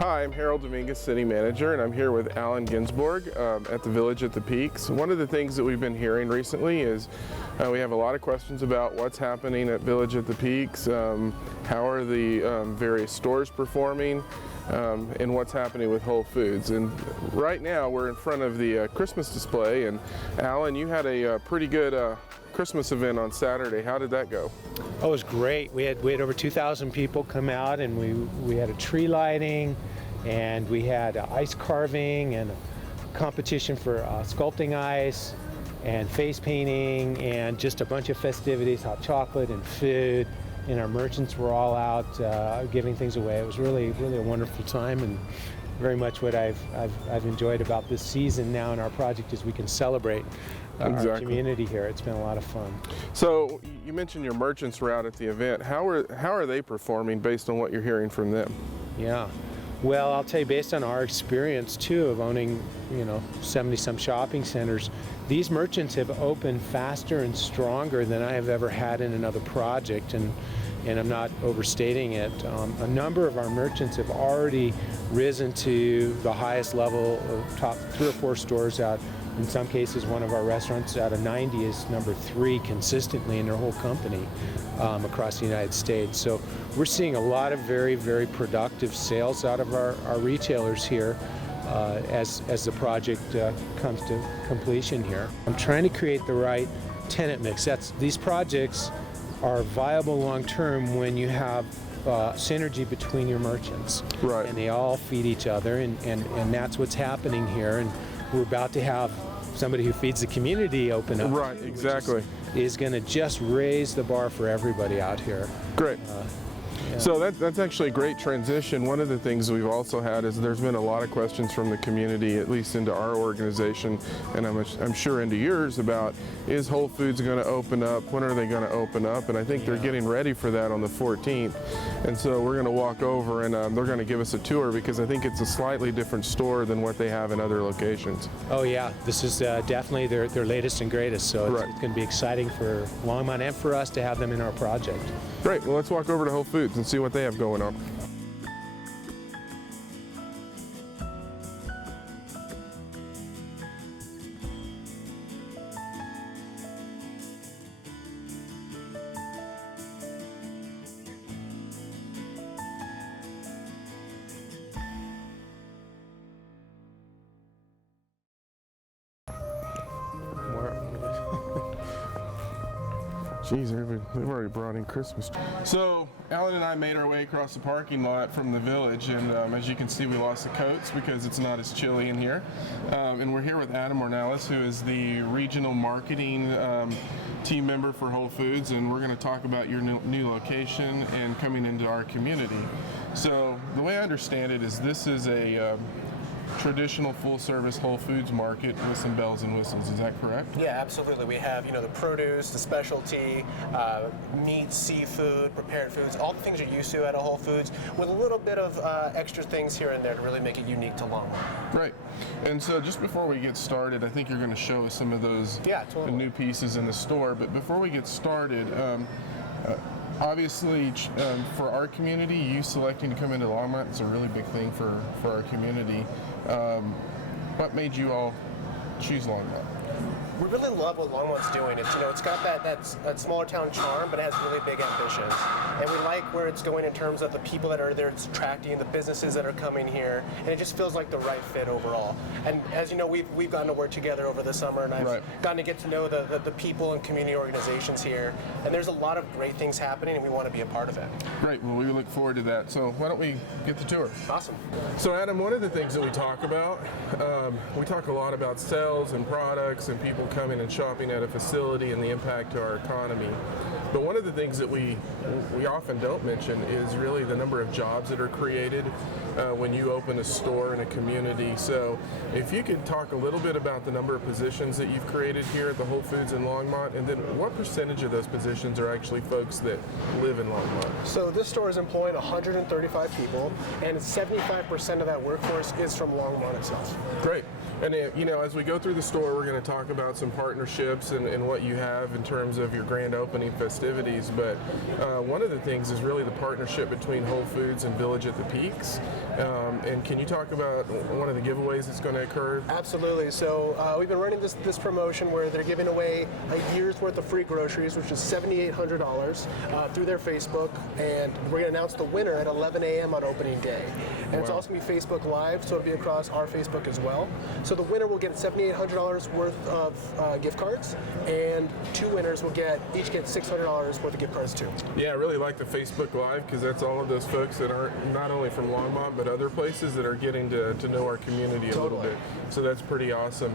Hi, I'm Harold Dominguez, City Manager, and I'm here with Alan Ginsborg at the Village at the Peaks. One of the things that we've been hearing recently is we have a lot of questions about what's happening at Village at the Peaks, how are the various stores performing, and what's happening with Whole Foods. And right now we're in front of the Christmas display, and Alan, you had a pretty good Christmas event on Saturday. How did that go? Oh, it was great. We had over 2,000 people come out, and we had a tree lighting, and we had ice carving and a competition for sculpting ice and face painting and just a bunch of festivities, hot chocolate and food, and our merchants were all out giving things away. It was really a wonderful time, and very much what I've enjoyed about this season now in our project is we can celebrate our community here. It's been a lot of fun. So you mentioned your merchants were out at the event. How are they performing based on what you're hearing from them? Yeah, well, I'll tell you, based on our experience too of owning 70-some shopping centers, these merchants have opened faster and stronger than I have ever had in another project, and I'm not overstating it. A number of our merchants have already risen to the highest level of top 3 or 4 stores out. In some cases, one of our restaurants out of 90 is number 3 consistently in their whole company across the United States. So we're seeing a lot of very productive sales out of our retailers here as the project comes to completion here. I'm trying to create the right tenant mix. These projects are viable long-term when you have synergy between your merchants. Right. And they all feed each other, and that's what's happening here. And we're about to have somebody who feeds the community open up. Right, exactly. Is going to just raise the bar for everybody out here. Great. Yeah. So that's actually a great transition. One of the things we've also had is there's been a lot of questions from the community, at least into our organization, and I'm sure into yours, about is Whole Foods going to open up? When are they going to open up? And I think they're getting ready for that on the 14th. And so we're going to walk over and they're going to give us a tour, because I think it's a slightly different store than what they have in other locations. Oh yeah, this is definitely their latest and greatest, so it's going to be exciting for Longmont and for us to have them in our project. Great, well, let's walk over to Whole Foods and see what they have going on. Geez, they've already brought in Christmas. So Alan and I made our way across the parking lot from the Village, and as you can see, we lost the coats because it's not as chilly in here. And we're here with Adam Ornelas, who is the regional marketing team member for Whole Foods, and we're going to talk about your new location and coming into our community. So the way I understand it is this is a traditional full-service Whole Foods market with some bells and whistles. Is that correct? Yeah, absolutely. We have, the produce, the specialty, meat, seafood, prepared foods, all the things you're used to at a Whole Foods, with a little bit of extra things here and there to really make it unique to Longmont. Right. And so just before we get started, I think you're going to show us some of those the new pieces in the store. But before we get started, obviously, for our community, you selecting to come into Longmont is a really big thing for our community. What made you all choose Longmont? We really love what Longmont's doing. It's got that smaller town charm, but it has really big ambitions. And we like where it's going in terms of the people that are there. It's attracting the businesses that are coming here, and it just feels like the right fit overall. And as you know, we've gotten to work together over the summer, and I've gotten to get to know the people and community organizations here. And there's a lot of great things happening, and we want to be a part of it. Great. Well, we look forward to that. So why don't we get the tour? Awesome. So Adam, one of the things that we talk about, we talk a lot about sales and products and people coming and shopping at a facility and the impact to our economy. But one of the things that we often don't mention is really the number of jobs that are created when you open a store in a community. So if you could talk a little bit about the number of positions that you've created here at the Whole Foods in Longmont, and then what percentage of those positions are actually folks that live in Longmont? So this store is employing 135 people, and 75% of that workforce is from Longmont itself. Great. And you know, as we go through the store, we're going to talk about some partnerships and what you have in terms of your grand opening festivities. But one of the things is really the partnership between Whole Foods and Village at the Peaks. And can you talk about one of the giveaways that's going to occur? Absolutely. So we've been running this promotion where they're giving away a year's worth of free groceries, which is $7,800 through their Facebook, and we're going to announce the winner at 11 a.m. on opening day. And it's also going to be Facebook Live, so it'll be across our Facebook as well. So the winner will get $7,800 worth of gift cards, and two winners will each get $600 worth of gift cards too. Yeah, I really like the Facebook Live because that's all of those folks that aren't not only from Longmont but other places that are getting to know our community a little bit. So that's pretty awesome.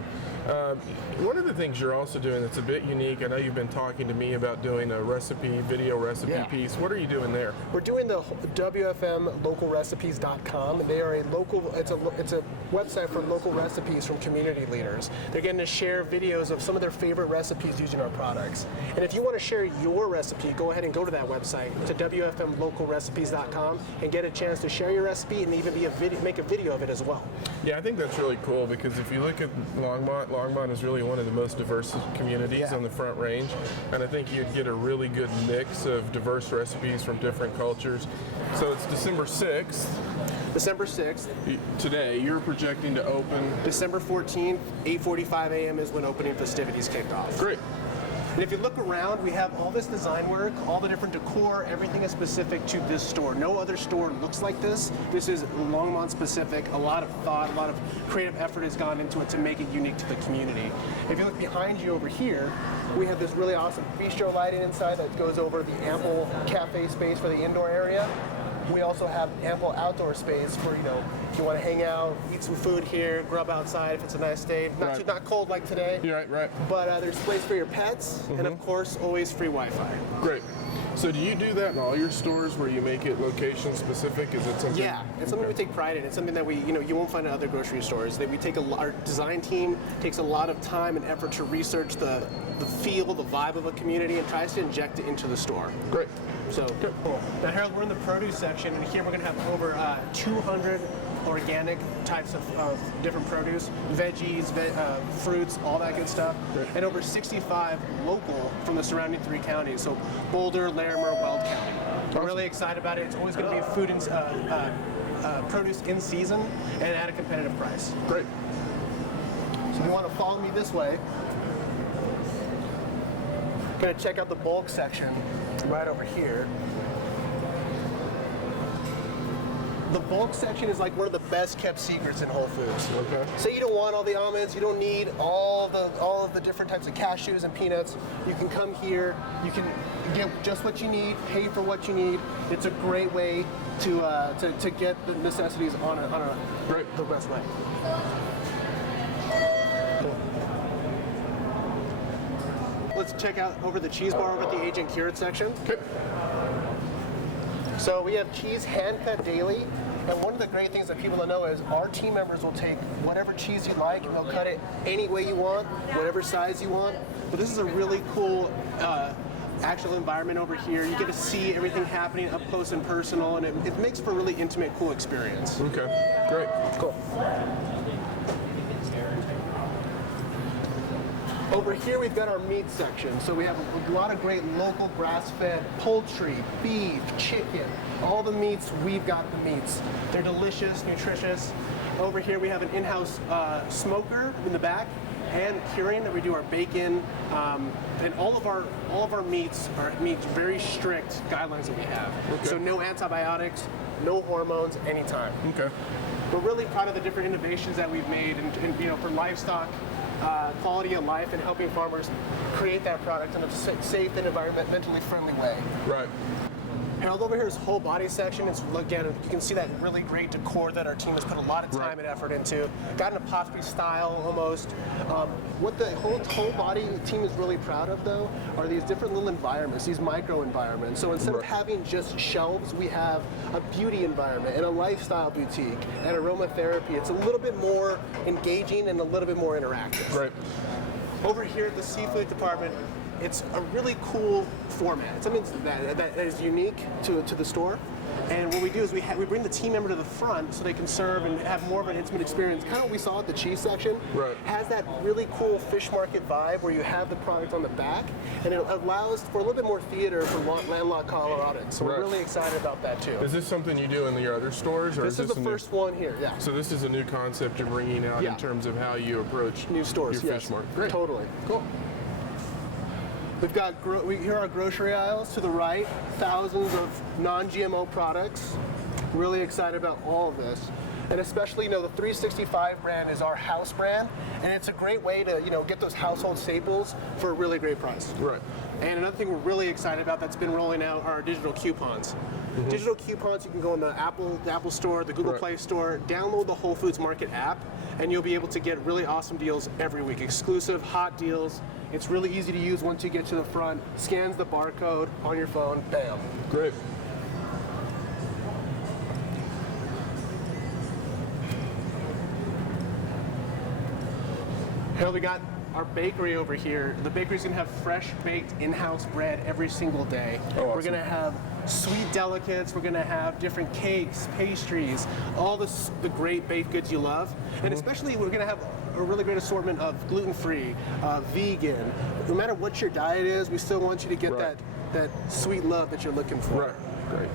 One of the things you're also doing that's a bit unique, I know you've been talking to me about doing a video recipe piece. What are you doing there? We're doing the WFMLocalRecipes.com, and they are it's a website for local recipes from community leaders. They're getting to share videos of some of their favorite recipes using our products. And if you want to share your recipe, go ahead and go to that website, to WFMLocalRecipes.com, and get a chance to share your recipe and even make a video of it as well. Yeah, I think that's really cool because if you look at Longmont is really one of the most diverse communities on the Front Range, and I think you'd get a really good mix of diverse recipes from different cultures. So it's December 6th. December 6th. Today, you're projecting to open? December 14th, 8:45 a.m. is when opening festivities kicked off. Great. And if you look around, we have all this design work, all the different decor, everything is specific to this store. No other store looks like this. This is Longmont specific. A lot of thought, a lot of creative effort has gone into it to make it unique to the community. If you look behind you over here, we have this really awesome bistro lighting inside that goes over the ample cafe space for the indoor area. We also have ample outdoor space for, if you want to hang out, eat some food here, grub outside if it's a nice day. Not cold like today. Yeah, right. But there's space for your pets, and of course, always free Wi-Fi. Great. So do you do that in all your stores where you make it location specific? Is it something? Yeah, it's something we take pride in. It's something that you won't find in other grocery stores. That we take our design team takes a lot of time and effort to research the feel, the vibe of a community, and tries to inject it into the store. Great. So cool. Now, Harold, we're in the produce section, and here we're going to have over 200 organic types of different produce, veggies, fruits, all that good stuff, and over 65 local from the surrounding 3 counties, so Boulder, Larimer, Weld County. We're really excited about it. It's always going to be food and produce in season and at a competitive price. Great. So if you want to follow me this way, I'm going to check out the bulk section right over here. The bulk section is like one of the best kept secrets in Whole Foods. Okay. Say you don't want all the almonds, you don't need all of the different types of cashews and peanuts. You can come here, you can get just what you need, pay for what you need. It's a great way to get the necessities on the best way. Let's check out over the cheese bar over at the aged cured section. Okay. So we have cheese hand cut daily, and one of the great things that people don't know is our team members will take whatever cheese you like and they'll cut it any way you want, whatever size you want. But this is a really cool actual environment over here. You get to see everything happening up close and personal, and it makes for a really intimate, cool experience. Okay, great. Cool. Over here we've got our meat section. So we have a lot of great local grass-fed poultry, beef, chicken, all the meats, we've got the meats. They're delicious, nutritious. Over here we have an in-house smoker in the back and curing that we do our bacon, and all of our meats meet very strict guidelines that we have. Okay. So no antibiotics, no hormones, anytime. Okay. We're really proud of the different innovations that we've made, and for livestock quality of life and helping farmers create that product in a safe and environmentally friendly way. Right. Harold, over here is whole body section. It's again, you can see that really great decor that our team has put a lot of time and effort into. Got an apostrophe style almost. What the whole body team is really proud of though are these different little environments, these micro environments. So instead of having just shelves, we have a beauty environment and a lifestyle boutique and aromatherapy. It's a little bit more engaging and a little bit more interactive. Right. Over here at the seafood department, it's a really cool format. It's something that is unique to the store. And what we do is we bring the team member to the front so they can serve and have more of an intimate experience. Kind of what we saw at the cheese section. Right. Has that really cool fish market vibe where you have the product on the back, and it allows for a little bit more theater for landlocked Coloradans. So we're really excited about that too. Is this something you do in your other stores? Or This is the first one here, yeah. So this is a new concept you're bringing out in terms of how you approach New stores, your yes. fish market. Great. Totally. Cool. We've got here are our grocery aisles to the right, thousands of non-GMO products. Really excited about all of this. And especially, the 365 brand is our house brand, and it's a great way to, get those household staples for a really great price. Right. And another thing we're really excited about that's been rolling out are digital coupons. Digital coupons, you can go in the Apple Store, the Google Play Store, download the Whole Foods Market app, and you'll be able to get really awesome deals every week. Exclusive, hot deals. It's really easy to use once you get to the front. Scans the barcode on your phone, bam. Great. Here we got our bakery over here. The bakery's gonna have fresh baked in-house bread every single day. Oh, awesome. We're gonna have sweet delicates. We're gonna have different cakes, pastries, all the great baked goods you love. And especially we're gonna have a really great assortment of gluten-free, vegan. No matter what your diet is, we still want you to get that sweet love that you're looking for. Right. Great.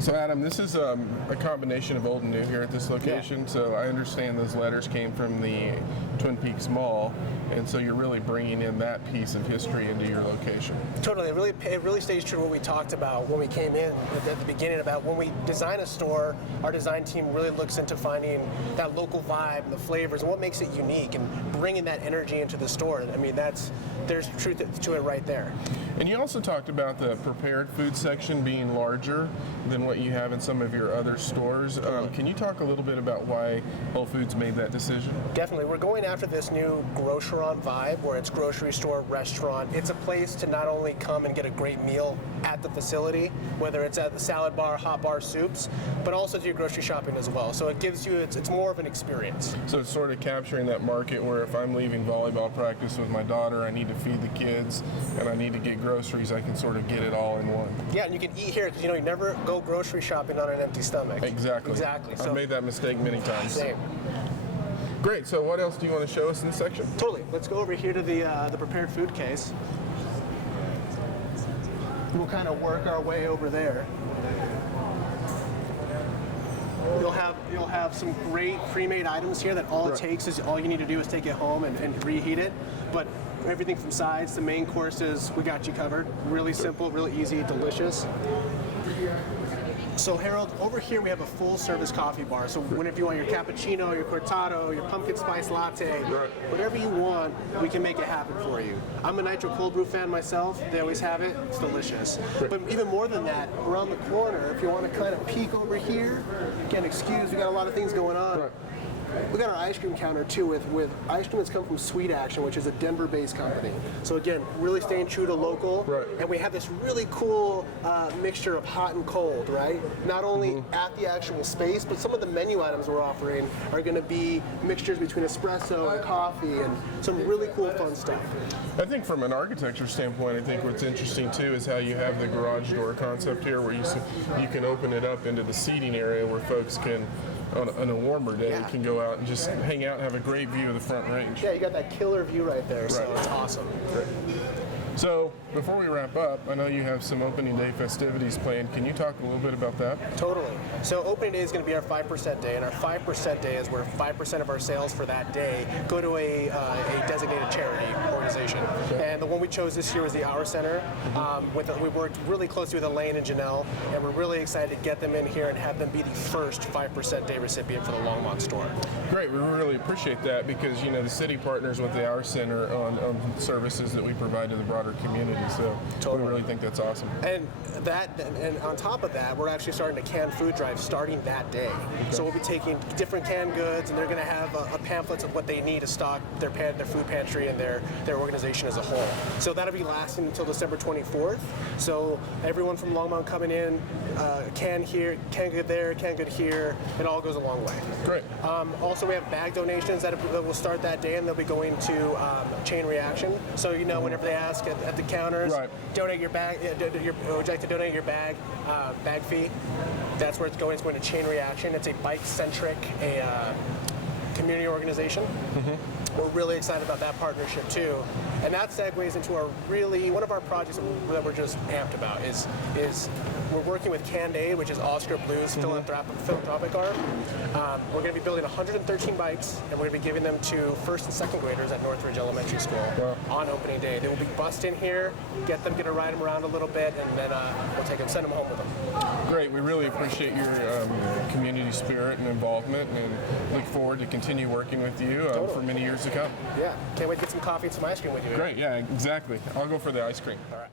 So Adam, this is a combination of old and new here at this location. Yeah. So I understand those letters came from the Twin Peaks Mall, and so you're really bringing in that piece of history into your location. Totally. It really stays true to what we talked about when we came in at the beginning about when we design a store, our design team really looks into finding that local vibe and the flavors and what makes it unique and bringing that energy into the store. I mean, there's truth to it right there. And you also talked about the prepared food section being larger than what you have in some of your other stores. Can you talk a little bit about why Whole Foods made that decision? Definitely. We're going after this new grocerant vibe where it's grocery store, restaurant. It's a place to not only come and get a great meal at the facility, whether it's at the salad bar, hot bar, soups, but also do your grocery shopping as well. So it gives you, it's more of an experience. So it's sort of capturing that market where if I'm leaving volleyball practice with my daughter, I need to feed the kids, and I need to get groceries, I can sort of get it all in one. Yeah, and you can eat here because you never go grocery shopping on an empty stomach. Exactly. Exactly. I've made that mistake many times. Same. Great. So what else do you want to show us in this section? Totally. Let's go over here to the prepared food case. We'll kind of work our way over there. You'll have some great pre-made items here that all it takes is all you need to do is take it home and reheat it. But everything from sides to main courses, we got you covered. Really simple, really easy, delicious. So Harold, over here we have a full service coffee bar. So whenever you want your cappuccino, your cortado, your pumpkin spice latte, whatever you want, we can make it happen for you. I'm a Nitro Cold Brew fan myself. They always have it. It's delicious. But even more than that, around the corner, if you want to kind of peek over here, again, excuse, we got a lot of things going on. We got our ice cream counter too with ice cream that's come from Sweet Action, which is a Denver-based company. So again, really staying true to local. And we have this really cool mixture of hot and cold, right? Not only at the actual space, but some of the menu items we're offering are going to be mixtures between espresso and coffee and some really cool fun stuff. I think from an architecture standpoint, I think what's interesting too is how you have the garage door concept here where you can open it up into the seating area where folks can, on a warmer day, can go out and just hang out and have a great view of the front range. Yeah, you got that killer view right there, so it's awesome. Great. So, before we wrap up, I know you have some opening day festivities planned. Can you talk a little bit about that? Totally. So opening day is going to be our 5% day, and our 5% day is where 5% of our sales for that day go to a designated charity organization. And the one we chose this year was the Our Center. We worked really closely with Elaine and Janelle, and we're really excited to get them in here and have them be the first 5% day recipient for the Longmont store. Great. We really appreciate that because, the city partners with the Our Center on services that we provide to the broader community. So Totally. we really think that's awesome. And on top of that, we're actually starting a canned food drive starting that day. So we'll be taking different canned goods, and they're going to have a pamphlets of what they need to stock their food pantry and their organization as a whole. So that'll be lasting until December 24th. So everyone from Longmont coming in, can here, can good there, can good here. It all goes a long way. Great. Also, we have bag donations that will start that day, and they'll be going to Chain Reaction. So whenever they ask at the counters, Right. donate your bag. Would you like to donate your bag fee? That's where it's going. It's going to Chain Reaction. It's a bike-centric community organization. We're really excited about that partnership too, and that segues into one of our projects that we're just amped about is we're working with Canned Aid, which is Oscar Blues philanthropic arm. We're going to be building 113 bikes, and we're going to be giving them to first and second graders at Northridge Elementary School on opening day. They will be bussed in here, get to ride them around a little bit, and then we'll send them home with them. Great. We really appreciate your community spirit and involvement, and look forward to continue working with you for many years to come. Yeah, can't wait to get some coffee and some ice cream with you. Great. Yeah, exactly. I'll go for the ice cream. All right.